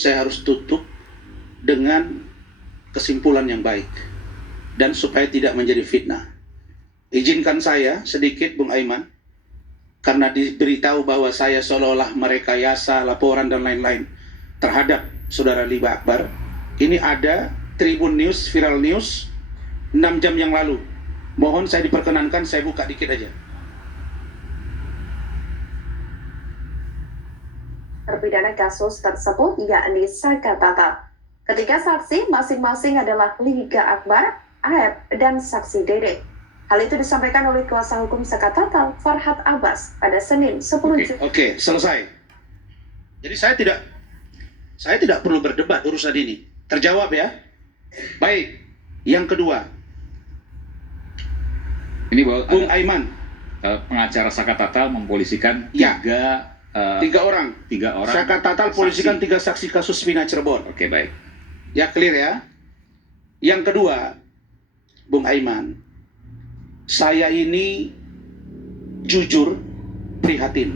saya harus tutup dengan kesimpulan yang baik dan supaya tidak menjadi fitnah. Izinkan saya sedikit, Bung Aiman, karena diberitahu bahwa saya seolah-olah merekayasa laporan dan lain-lain terhadap Saudara Liba Akbar. Ini ada Tribun News, Viral News 6 jam yang lalu. Mohon saya diperkenankan, saya buka dikit aja. Terpidana kasus tersebut yakni Saka Tatal. Ketiga saksi masing-masing adalah Liga Akbar, Aep, dan saksi Dede. Hal itu disampaikan oleh kuasa hukum Saka Tatal, Farhad Abbas, pada Senin 10 Juli. Oke, selesai. Jadi saya tidak perlu berdebat urusan ini. Terjawab ya. Baik. Yang kedua, ini bahwa Bung Aiman, pengacara Saka Tatal mempolisikan ya, tiga orang. Saka Tatal saksi. polisikan 3 saksi kasus Vina Cirebon. Oke, baik. Ya, clear ya. Yang kedua, Bung Aiman, saya ini jujur prihatin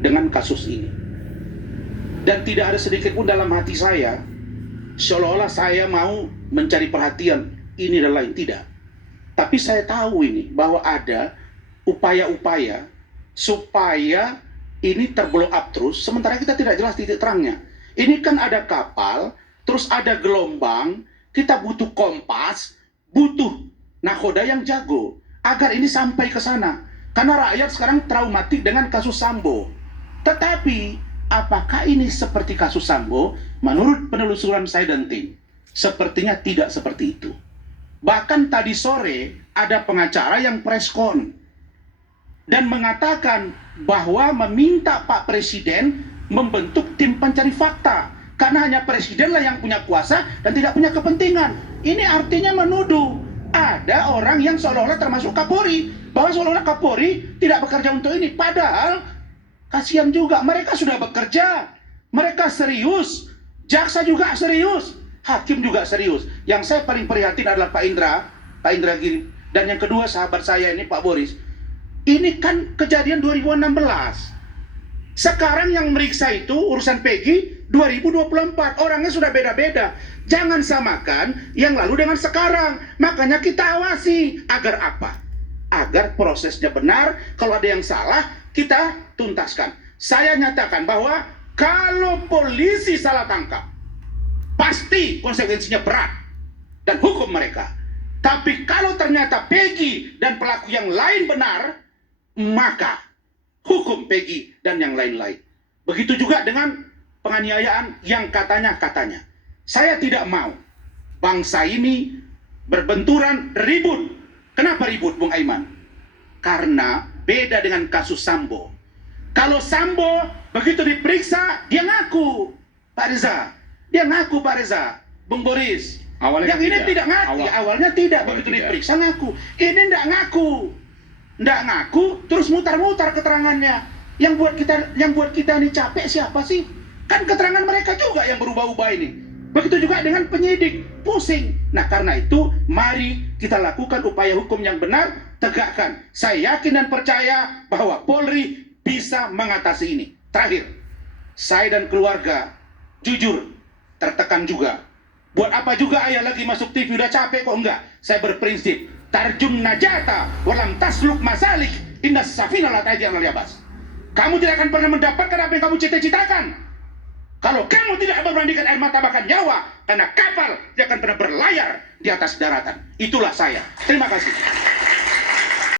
dengan kasus ini. Dan tidak ada sedikit pun dalam hati saya seolah-olah saya mau mencari perhatian ini dan lain, tidak. Tapi saya tahu ini bahwa ada upaya-upaya supaya ini terblow up terus, sementara kita tidak jelas titik terangnya. Ini kan ada kapal, terus ada gelombang, kita butuh kompas, butuh nahoda yang jago, agar ini sampai ke sana. Karena rakyat sekarang traumatik dengan kasus Sambo. Tetapi, apakah ini seperti kasus Sambo? Menurut penelusuran saya dan tim, sepertinya tidak seperti itu. Bahkan tadi sore, ada pengacara yang preskon dan mengatakan bahwa meminta Pak Presiden membentuk tim pencari fakta karena hanya Presidenlah yang punya kuasa dan tidak punya kepentingan. Ini artinya menuduh ada orang yang seolah-olah termasuk Kapolri, bahwa seolah-olah Kapolri tidak bekerja untuk ini. Padahal kasihan juga, mereka sudah bekerja, mereka serius, jaksa juga serius, hakim juga serius. Yang saya paling prihatin adalah Pak Indra Giri, dan yang kedua sahabat saya ini Pak Boris. Ini kan kejadian 2016. Sekarang yang meriksa itu urusan Peggy 2024. Orangnya sudah beda-beda. Jangan samakan yang lalu dengan sekarang. Makanya kita awasi. Agar apa? Agar prosesnya benar. Kalau ada yang salah, kita tuntaskan. Saya nyatakan bahwa kalau polisi salah tangkap, pasti konsekuensinya berat dan hukum mereka. Tapi kalau ternyata Peggy dan pelaku yang lain benar, maka hukum Peggy dan yang lain-lain. Begitu juga dengan penganiayaan yang katanya. Saya tidak mau bangsa ini berbenturan, ribut. Kenapa ribut, Bung Aiman? Karena beda dengan kasus Sambo. Kalau Sambo begitu diperiksa, dia ngaku, Pak Reza. Dia ngaku, Pak Reza. Bung Boris. Awalnya yang ini tidak ngaku. Awalnya tidak. Begitu diperiksa ngaku. Ini tidak ngaku. Nggak ngaku, terus mutar-mutar keterangannya. Yang buat kita ini capek siapa sih? Kan keterangan mereka juga yang berubah-ubah ini. Begitu juga dengan penyidik, pusing. Nah, karena itu mari kita lakukan upaya hukum yang benar, tegakkan. Saya yakin dan percaya bahwa Polri bisa mengatasi ini. Terakhir, saya dan keluarga jujur tertekan juga. Buat apa juga ayah lagi masuk TV, udah capek kok enggak? Saya berprinsip tarjum najata walam tasluk masalik inna safina la tajal al-yabas. Kamu tidak akan pernah mendapatkan apa yang kamu cita-citakan kalau kamu tidak bermandikan air mata bahkan nyawa, karena kapal tidak akan pernah berlayar di atas daratan. Itulah saya. Terima kasih.